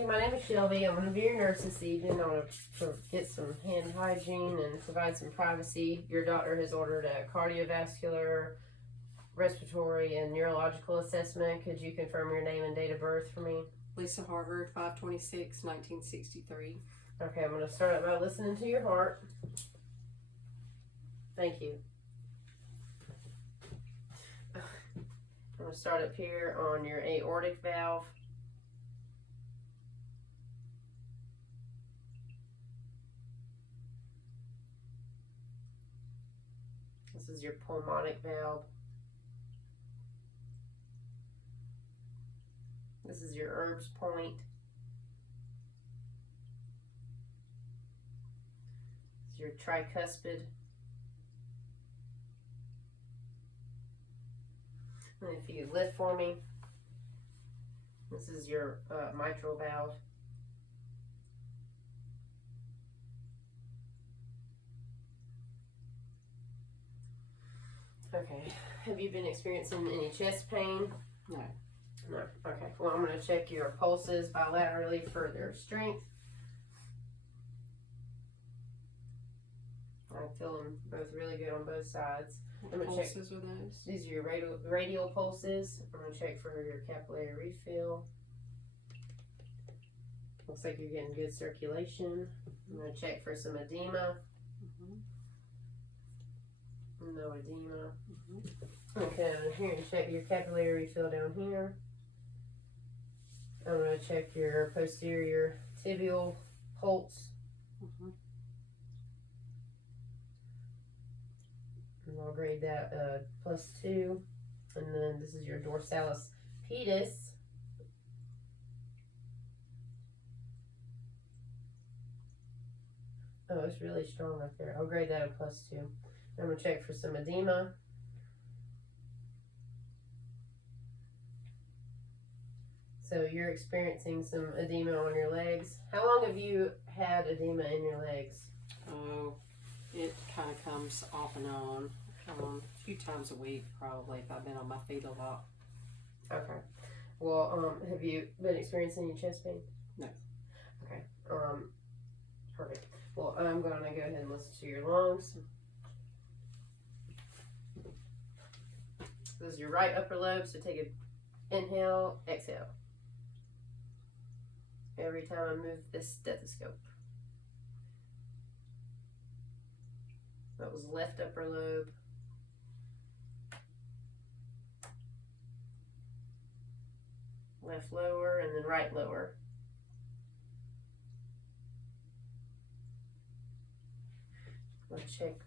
Hey, my name is Shelby. I'm going to be your nurse this evening. I'm going to get some hand hygiene and provide some privacy. Your doctor has ordered a cardiovascular, respiratory, and neurological assessment. Could you confirm your name and date of birth for me? Lisa Harvard, 5/26/1963. Okay, I'm going to start out by listening to your heart. Thank you. I'm going to start up here on your aortic valve. This is your pulmonic valve. This is your Erb's point. This is your tricuspid. And if you lift for me, this is your mitral valve. Okay. Have you been experiencing any chest pain? No. No. Okay. Well, I'm going to check your pulses bilaterally for their strength. I feel them both really good on both sides. What pulses are those? These are your radial pulses. I'm going to check for your capillary refill. Looks like you're getting good circulation. I'm going to check for some edema. No edema. Okay, I'm here to check your capillary refill down here. I'm going to check your posterior tibial pulse. And I'll grade that +2. And then this is your dorsalis pedis. Oh, it's really strong right there. I'll grade that a +2. I'm going to check for some edema. So you're experiencing some edema on your legs. How long have you had edema in your legs? Oh, it kind of comes off and on. A few times a week, probably, if I've been on my feet a lot. Okay. Well, have you been experiencing any chest pain? No. Okay. Perfect. Well, I'm going to go ahead and listen to your lungs. This is your right upper lobe, so take an inhale, exhale. Every time I move this stethoscope. That was left upper lobe. Left lower, and then right lower. I'll check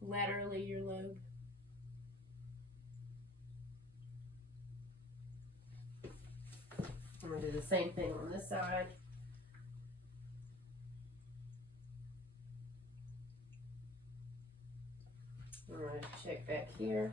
laterally your lobe. I'm going to do the same thing on this side. I'm going to check back here.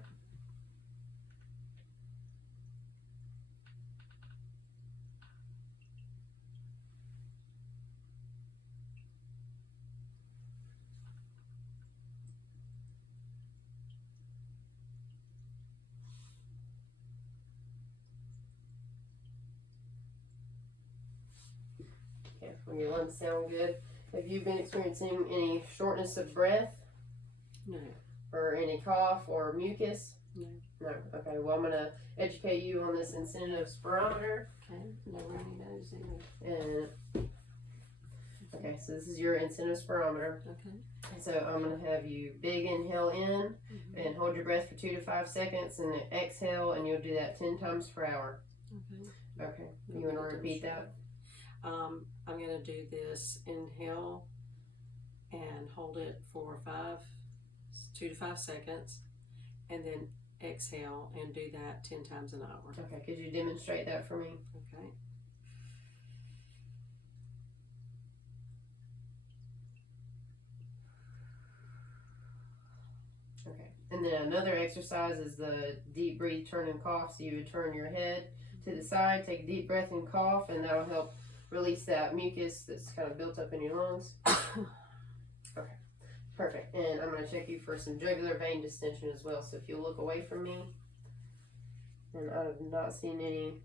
Okay, when your lungs sound good. Have you been experiencing any shortness of breath? No. Or any cough or mucus? No. No. Okay, well, I'm going to educate you on this incentive spirometer. Okay, no runny nose either. And, okay, so this is your incentive spirometer. Okay. So I'm going to have you big inhale in and hold your breath for 2 to 5 seconds, and then exhale, and you'll do that 10 times per hour. Okay. Okay, you want to repeat that? I'm going to do this inhale and hold it for 2 to 5 seconds, and then exhale and do that 10 times an hour. Okay, could you demonstrate that for me? Okay. Okay, and then another exercise is the deep breathe, turn, and cough. So you would turn your head to the side, take a deep breath and cough, and that'll help release that mucus that's kind of built up in your lungs. Okay, perfect. And I'm going to check you for some jugular vein distension as well. So if you'll look away from me, and I have not seen any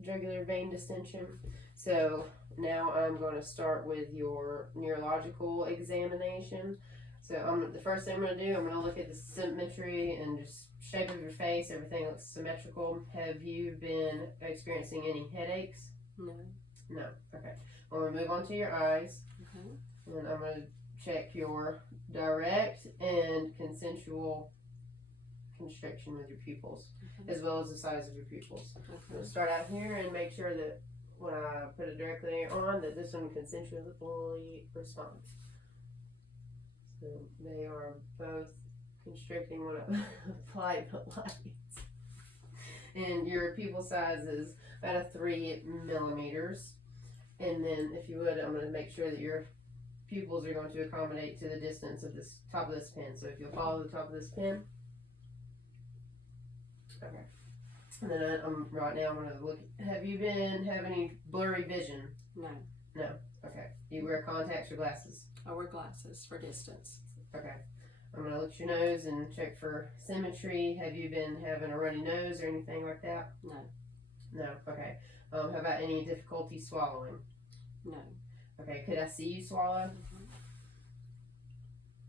jugular vein distension. So now I'm going to start with your neurological examination. So the first thing I'm going to do, I'm going to look at the symmetry and just shape of your face. Everything looks symmetrical. Have you been experiencing any headaches? No. No. Okay. I'm going to move on to your eyes. Okay. And I'm going to check your direct and consensual constriction with your pupils, as well as the size of your pupils. I'm going to start out here and make sure that when I put it directly on, that this one consensually responds. So they are both constricting when I apply the lights. And your pupil size is about 3 millimeters. And then, if you would, I'm going to make sure that your pupils are going to accommodate to the distance of this top of this pin. So if you'll follow the top of this pin. Okay. And then right now I'm going to look. Have you been having any blurry vision? No. No. Okay. Do you wear contacts or glasses? I wear glasses for distance. Okay. I'm going to look at your nose and check for symmetry. Have you been having a runny nose or anything like that? No. No. Okay. How about any difficulty swallowing? No. Okay. Could I see you swallow?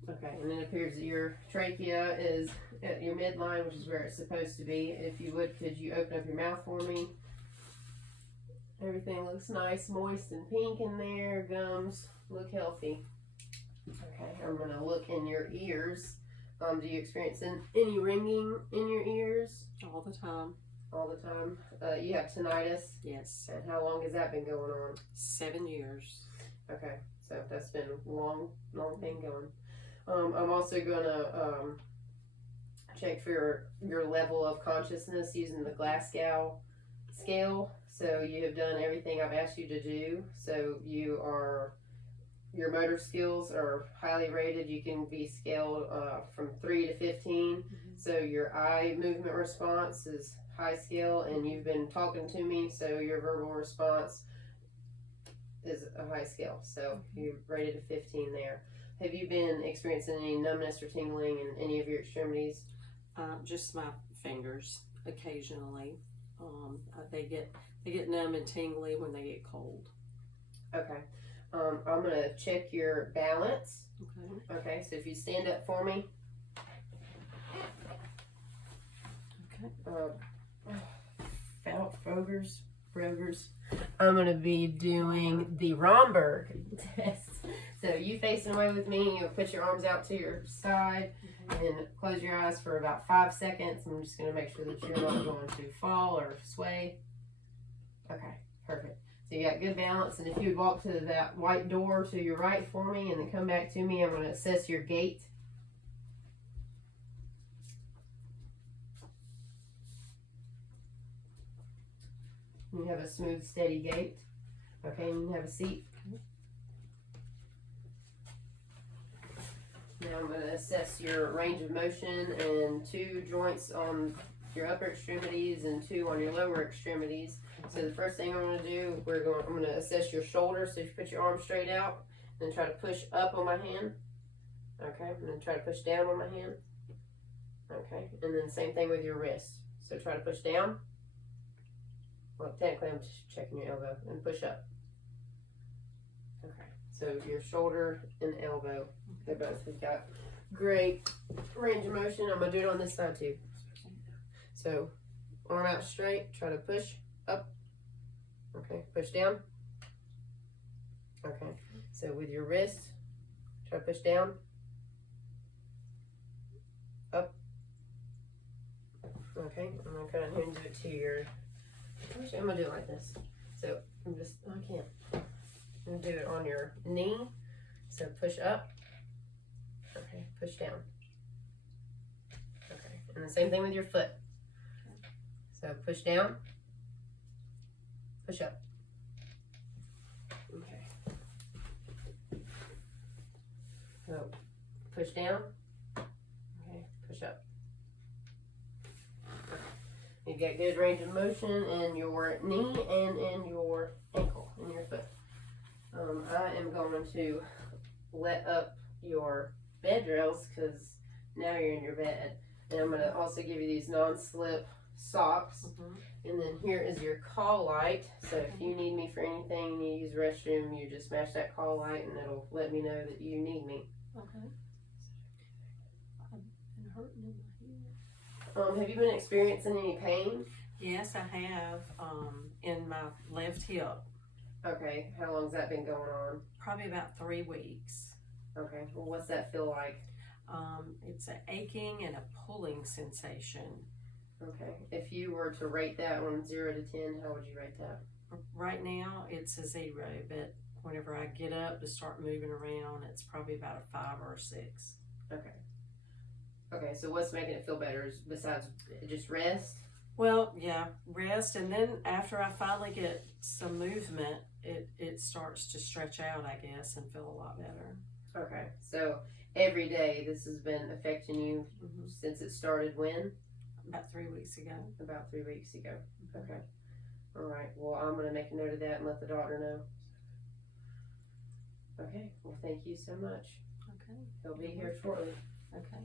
Okay, and then it appears that your trachea is at your midline, which is where it's supposed to be. If you would, could you open up your mouth for me? Everything looks nice, moist and pink in there. Gums look healthy. Okay, I'm going to look in your ears. Do you experience any ringing in your ears? All the time. All the time. You have tinnitus? Yes. And how long has that been going on? 7 years. Okay, so that's been a long thing going. I'm also gonna check for your level of consciousness using the Glasgow scale. So you have done everything I've asked you to do. So your motor skills are highly rated. You can be scaled from 3 to 15. So your eye movement response is high scale, and you've been talking to me, so your verbal response is a high scale. So you're rated a 15 there. Have you been experiencing any numbness or tingling in any of your extremities? Just my fingers occasionally. They get numb and tingly when they get cold. Okay. I'm gonna check your balance. Okay. Okay. So if you stand up for me. Okay. Brogers. I'm gonna be doing the Romberg test. So you facing away with me, you'll put your arms out to your side and close your eyes for about 5 seconds. I'm just gonna make sure that you're not going to fall or sway. Okay, perfect. So you got good balance, and if you would walk to that white door to your right for me and then come back to me, I'm gonna assess your gait. You have a smooth, steady gait. Okay, and you have a seat. Now I'm going to assess your range of motion and 2 joints on your upper extremities and 2 on your lower extremities. So the first thing I'm going to do, I'm going to assess your shoulder. So if you put your arm straight out and try to push up on my hand. Okay, and then try to push down on my hand. Okay, and then same thing with your wrist. So try to push down. Well, technically I'm just checking your elbow, and push up. Okay, so your shoulder and elbow, they both have got great range of motion. I'm gonna do it on this side too. So arm out straight, try to push up. Okay, push down. Okay, so with your wrist, try to push down. Up. Okay, I'm gonna kind of hinge it to your. Actually, I'm gonna do it like this. So I can't. I'm gonna do it on your knee. So push up. Okay, push down. Okay, and the same thing with your foot. So push down. Push up. Okay. So push down. Okay, push up. You get good range of motion in your knee and in your ankle, in your foot. I am going to let up your bed rails because now you're in your bed. And I'm going to also give you these non-slip socks. And then here is your call light. So if you need me for anything, you use the restroom, you just smash that call light and it'll let me know that you need me. Okay. I've been hurting in my head. Have you been experiencing any pain? Yes, I have, in my left hip. Okay, how long's that been going on? Probably about 3 weeks. Okay, well, what's that feel like? It's an aching and a pulling sensation. Okay, if you were to rate that on 0 to 10, how would you rate that? Right now, it's a 0, but whenever I get up to start moving around, it's probably about a 5 or a 6. Okay. Okay, so what's making it feel better besides just rest? Well, yeah, rest, and then after I finally get some movement, it starts to stretch out, I guess, and feel a lot better. Okay, so every day this has been affecting you since it started when? About 3 weeks ago. About 3 weeks ago. Okay. All right. Well, I'm going to make a note of that and let the doctor know. Okay. Well, thank you so much. Okay. He'll be here shortly. Okay.